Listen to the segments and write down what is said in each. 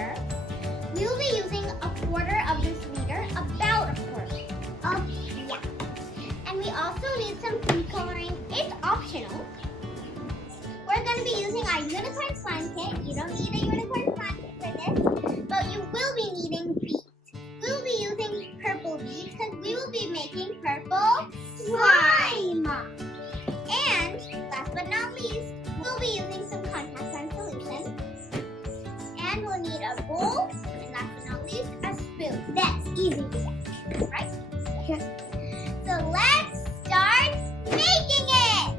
liter. We will be using a quarter of this liter, about a quarter. Yeah. And we also need some food coloring. It's optional. We're going to be using our unicorn slime kit. You don't need a unicorn slime kit for this, but you will be needing beads. We'll be using purple beads because we will be making purple slime. And last but not least, we'll be using some contact lens solution. And we'll need a bowl, and last but not least, a spoon. That's easy to get, right? So let's start making it!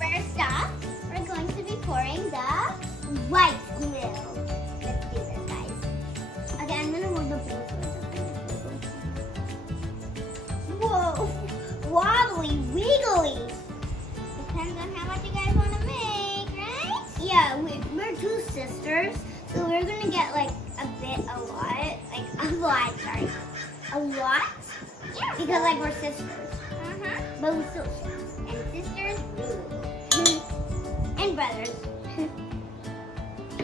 First off, we're going to be pouring the white glue. Let's do this, guys. Okay, I'm gonna hold the bowl. Whoa! Wobbly, wiggly. Depends on how much you guys want to make, right? Yeah, we're two sisters, so we're gonna get like a lot. Yeah. Because like we're sisters. But we're still sisters. And sisters. And brothers.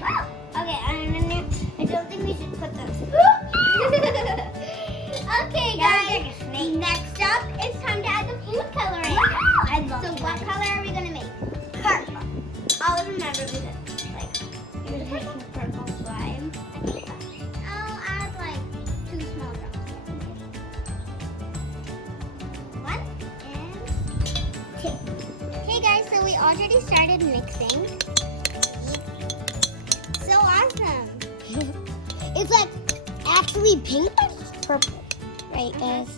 Wow. Okay, I don't think we should put those. Okay, guys. Next up, it's time to add the food coloring. Wow, so what color are we gonna make? Purple. I'll remember because you're making purple slime. I'll add like 2 small drops. 1 and 2. Okay, guys. So we already started mixing. So awesome. It's like actually pink, but purple. Right, guys?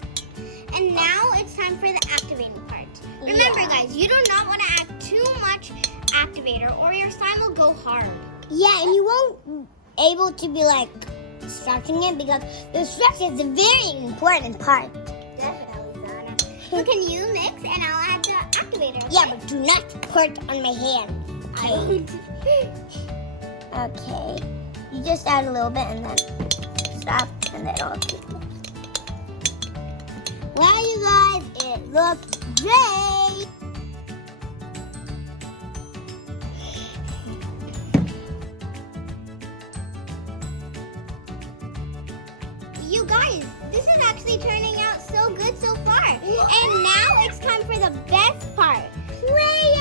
And now it's time for the activating part. Remember, guys, you do not want to add too much activator or your slime will go hard. Yeah, and you won't be able to be like stretching it because the stretch is a very important part. Definitely, Donna. So can you mix and I'll add the activator? Okay? Yeah, but do not pour it on my hand. Okay. You just add a little bit and then stop and then it'll keep. Wow, you guys, it looks great! You guys, this is actually turning out so good so far. And now it's time for the best part. Playing!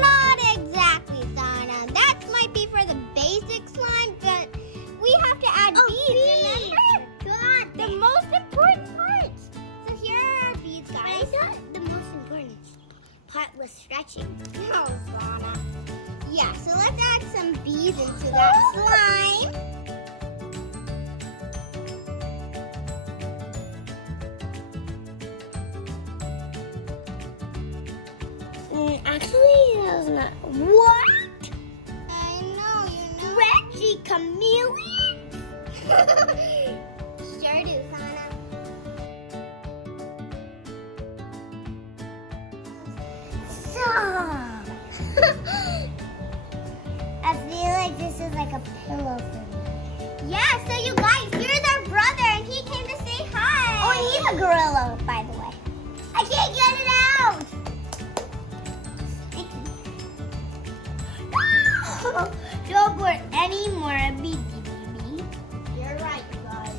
Not exactly, Sana. That might be for the basic slime, but we have to add beads, remember? God, the most important part. So here are our beads, guys. I thought the most important part was stretching. No, Sana. Yeah, so let's add some beads into that slime. Actually, that was not. What? I know, you know. Reggie Chameleon? Sure do, Sana. Stop. I feel like this is like a pillow for me. Yeah, so you guys, here's our brother, and he came to say hi. Oh, he's a gorilla, by the way. I can't get it out. Don't put any more beads. You're right, you guys.